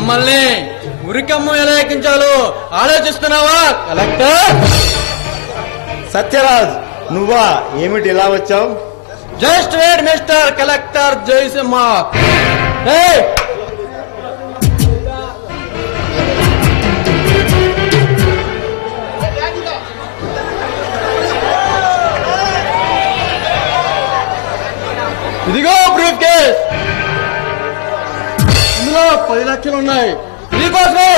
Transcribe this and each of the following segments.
మమ్మల్ని ఉరికమ్మ ఎలా ఎక్కించాలో ఆలోచిస్తున్నావా కలెక్టర్? సత్యరాజ్, నువ్వా? ఏమిటి ఇలా వచ్చావు? Just wait mister collector Jayasimha. ఇదిగో బ్రీఫ్ కేస్, ఇందులో 10 లక్షలు ఉన్నాయి. నీకోసమే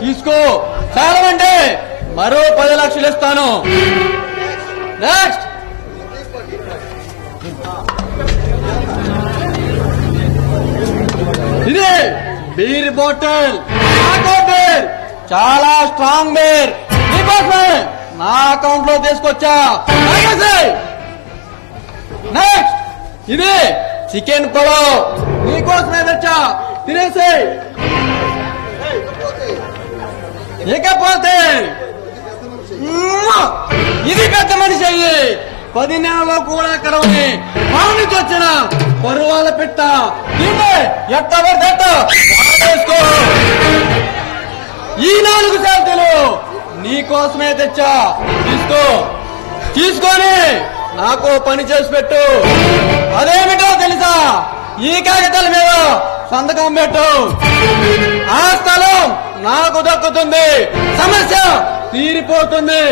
తీసుకో. చాలమంటే మరో 10 లక్షలు ఇస్తాను. నెక్స్ట్. ఇది బీర్ బాటిల్, బీర్, చాలా స్ట్రాంగ్ బీర్. నీకోసమే నా అకౌంట్ లో తీసుకొచ్చా. నెక్స్ట్. ఇది చికెన్ పలావ్, నీకోసమే తెచ్చా. తినేసి. ఇకపోతే ఇది పెద్ద మనిషి అయ్యి 10 నెలల్లో కూడా కడవని మామిడికి వచ్చిన పరువాల పెట్ట. ఎట్టబెట్టేసుకో. ఈ 4 శాంతులు నీకోసమే తెచ్చా. తీసుకొని నాకు పని చేసి పెట్టు. అదేమిటో తెలుసా? ఈ కాగితాల మీద సంతకం పెట్టు. ఆ స్థలం నాకు దక్కుతుంది. సమస్య తీరిపోతుంది.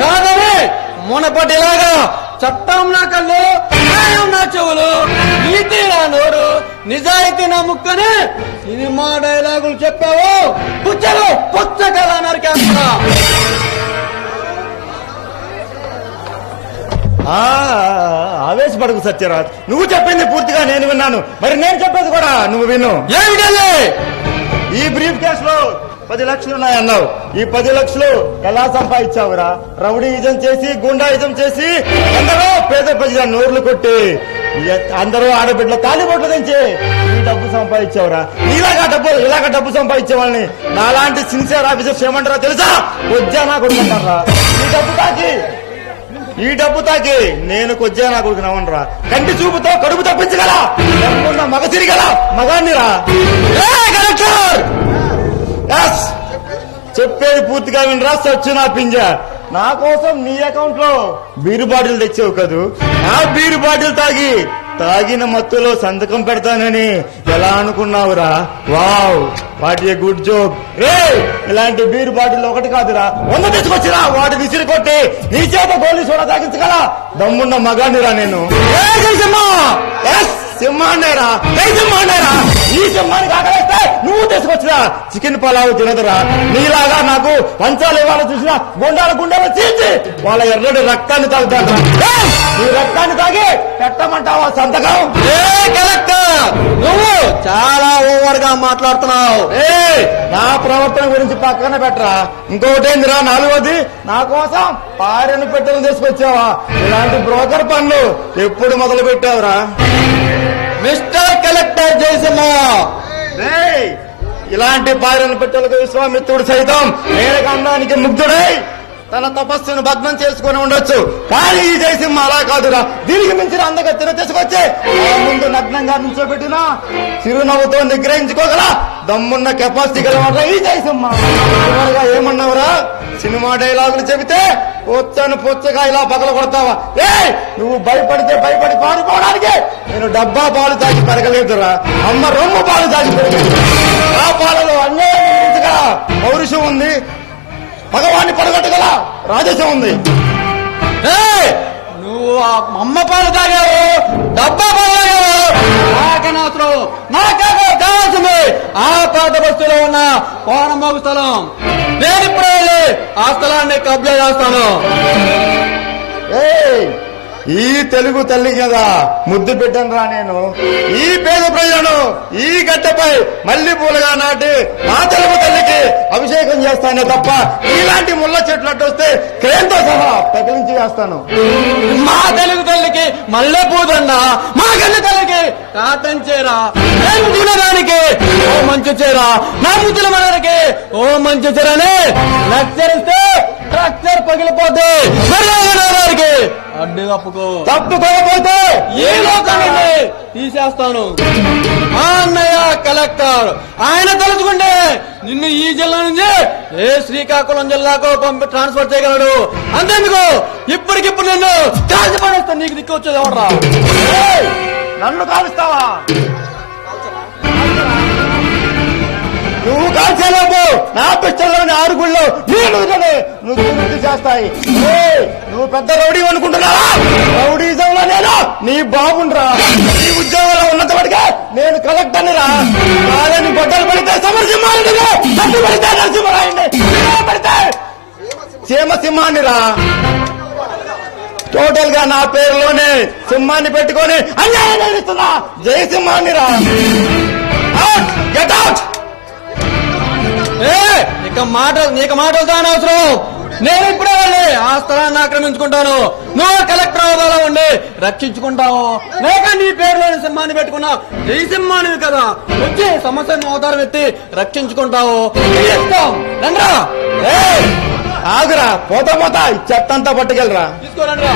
కాదని మునపటిలాగా చట్టం నా కళ్ళు, న్యాయం నా చెవులు, నీతి నా నోరు, నిజాయితీ నా ముక్కని సినిమా డైలాగులు చెప్పావు. పుచ్చలు పుచ్చకలా నరికేస్తా. ఆవేశపడకు సత్యరాజ్, నువ్వు చెప్పింది పూర్తిగా నేను విన్నాను. మరి నేను చెప్పేది కూడా నువ్వు విను. ఏమిటది? ఈ బ్రీఫ్ కేస్ లో 10 లక్షలు ఉన్నాయన్నావు. ఈ 10 లక్షలు ఎలా సంపాదించావురా? రౌడీయిజం చేసి, గుండాయిజం చేసి, అందరూ పేద ప్రజల నోర్లు కొట్టి, అందరూ ఆడబిడ్డల తాలిబొట్లు తెంచి ఈ డబ్బు సంపాదించావురా. ఇలాగా డబ్బు సంపాదించే వాళ్ళని నాలాంటి సిన్సియర్ ఆఫీసర్స్ ఏమంటారా తెలుసా? కొజ్జానా కొడుకుంటారా? ఈ డబ్బు తాకి నేను కొజ్జానా కొడుకున్నామనరా. కంటి చూపుతో కడుపు తప్పించగల మగ తిరిగల మగాన్నిరా. చెప్పేది పూర్తిగా వినరా సచ్చునా పింజ. నా కోసం నీ అకౌంట్ లో బీరు బాటిల్ తెచ్చావు కదూ. ఆ బీరు బాటిల్ తాగిన మత్తులో సంతకం పెడతానని ఎలా అనుకున్నావురా? Wow, what a good joke. ఇలాంటి బీరు బాటిల్ ఒకటి కాదురా, 100 తీసుకొచ్చిరా. వాటి విసిరి కొట్టి నీ చేత గోలీ సోడా తాగించగల దమ్మున్న మగాడిరా నేను. సింహాన్నేరా, ఈ సింహాన్ని కాకలేస్తే నువ్వు తీసుకొచ్చిరా చికెన్ పలావ్ తినదురా. నీలాగా నాకు పంచాలు ఇవ్వాలని చూసినా గుండాలు చీల్చి వాళ్ళ ఎర్రటి రక్తాన్ని తాగుతారా. ఈ రక్తాన్ని తాగి పెట్టమంటావా సంతకం? కలెక్టర్, నువ్వు చాలా ఓవర్ గా మాట్లాడుతున్నావు. నా ప్రవర్తన గురించి పక్కన పెట్టరా. ఇంకోటేందిరా 4వది, నా కోసం పారెను పెట్టెలు తీసుకొచ్చావా? ఇలాంటి బ్రోకర్ పనులు ఎప్పుడు మొదలు పెట్టావురా? మిస్టర్ కలెక్టర్ జయసింహ, ఇలాంటి పారెను పెట్టెలకు విశ్వామిత్రుడు సైతం మేనకందానికి ముగ్ధుడై తన తపస్సును భగ్నం చేసుకుని ఉండొచ్చు. కానీ ఈ జయసింహ అలా కాదురా. దీనికి మించిన అందగత్తిన తీసుకొచ్చి ముందు నగ్నంగా నుంచోబెట్టినా చిరునవ్వుతో నిగ్రహించుకోగల దమ్మున్న కెపాసిటీ గలవాడ ఈ జయసింహ. చివరిగా ఏమన్నావురా? సినిమా డైలాగులు చెబితే పొచ్చగా ఇలా పగల కొడతావా? నువ్వు భయపడితే భయపడి పారిపోవడానికి నేను డబ్బా పాలు తాగి పెరగలేదురా. అమ్మ రొమ్ము పాలు తాగి పెరగలేదు. ఆ పాలలో అన్యాయం పౌరుషం ఉంది, భగవాన్ని పడగొట్టగల రాజసం ఉంది. నువ్వు అమ్మ పాలు తాగావు, డబ్బా పాలు తాగావు. నాకే కావాల్సింది ఆ పాత బస్సులో ఉన్న కోనమోగు స్థలం. నేను ఇప్పుడు వెళ్ళి ఆ స్థలాన్ని కబ్జా చేస్తాను. ఈ తెలుగు తల్లి కదా ముద్దు పెట్టనురా నేను. ఈ పేద ప్రజలను ఈ గడ్డపై మల్లి పూలుగా నాటి మా తెలుగు తల్లికి అభిషేకం చేస్తానే తప్ప ఇలాంటి ముళ్ళ చెట్లు అట్టొస్తే క్రేన్తో సహా పెకిలించి వేస్తాను. మా తెలుగు తల్లికి మల్లె పూదండా, మా గల్లి తల్లికి కాటన్ చీర, నేను తినడానికి ఓ మంచి చీర, నా ముద్దుల మనకి ఓ మంచి చీరని లక్షరిస్తే ట్రక్చర్ పగిలిపోతే అడ్డు తప్పుకో. తప్పుకోకపోతే ఏ లోకాన్ని తీసేస్తాను. మా అన్నయ్య కలెక్టర్, ఆయన తలుచుకుంటే నిన్ను ఈ జిల్లా నుంచి ఏ శ్రీకాకుళం జిల్లాకు ట్రాన్స్ఫర్ చేయగలడు. అంతేందుకు ఇప్పటికిప్పుడు నిన్ను కాల్చి పడేస్తాను. నీకు దిక్కు వచ్చేది ఎవడరా? ఏయ్, నన్ను కాలుస్తావా? నువ్వు కాల్చేలోపు నా పిచ్చల్లోని ఆరుగుళ్ళు నేను నువ్వు చేస్తాయి. నువ్వు పెద్ద రౌడీ అనుకుంటున్నావా? రౌడీజంలో నేను నీ బాబుండ్రా. నీ ఉద్యోగంలో ఉన్నంత వాడిగా నేను కలెక్టర్ని రా. కాదని బొట్టలు పడితే సమరసింహాన్ని, తట్టు పడితే నరసింహరాయుడిని, పడితే సీమసింహాన్ని రా. టోటల్ గా నా పేరులోనే సింహాన్ని పెట్టుకొని అన్యాయం నడుస్తున్నా జయసింహాన్ని రా. Get out. నీకు మాటలు అవసరం. నేను ఇప్పుడే వెళ్ళి ఆ స్థలాన్ని ఆక్రమించుకుంటాను. నువ్వు కలెక్టర్ హోదాలో ఉండి రక్షించుకుంటావు, లేక నీ పేరులోని సింహాన్ని పెట్టుకున్నా జయసింహానివి కదా, వచ్చి సమస్యను అవతారం ఎత్తి రక్షించుకుంటావు. రండ్రా. ఆగురా, పోతా పోతా చెత్తంతా పట్టుకెళ్ళరా. తీసుకోరండ్రా.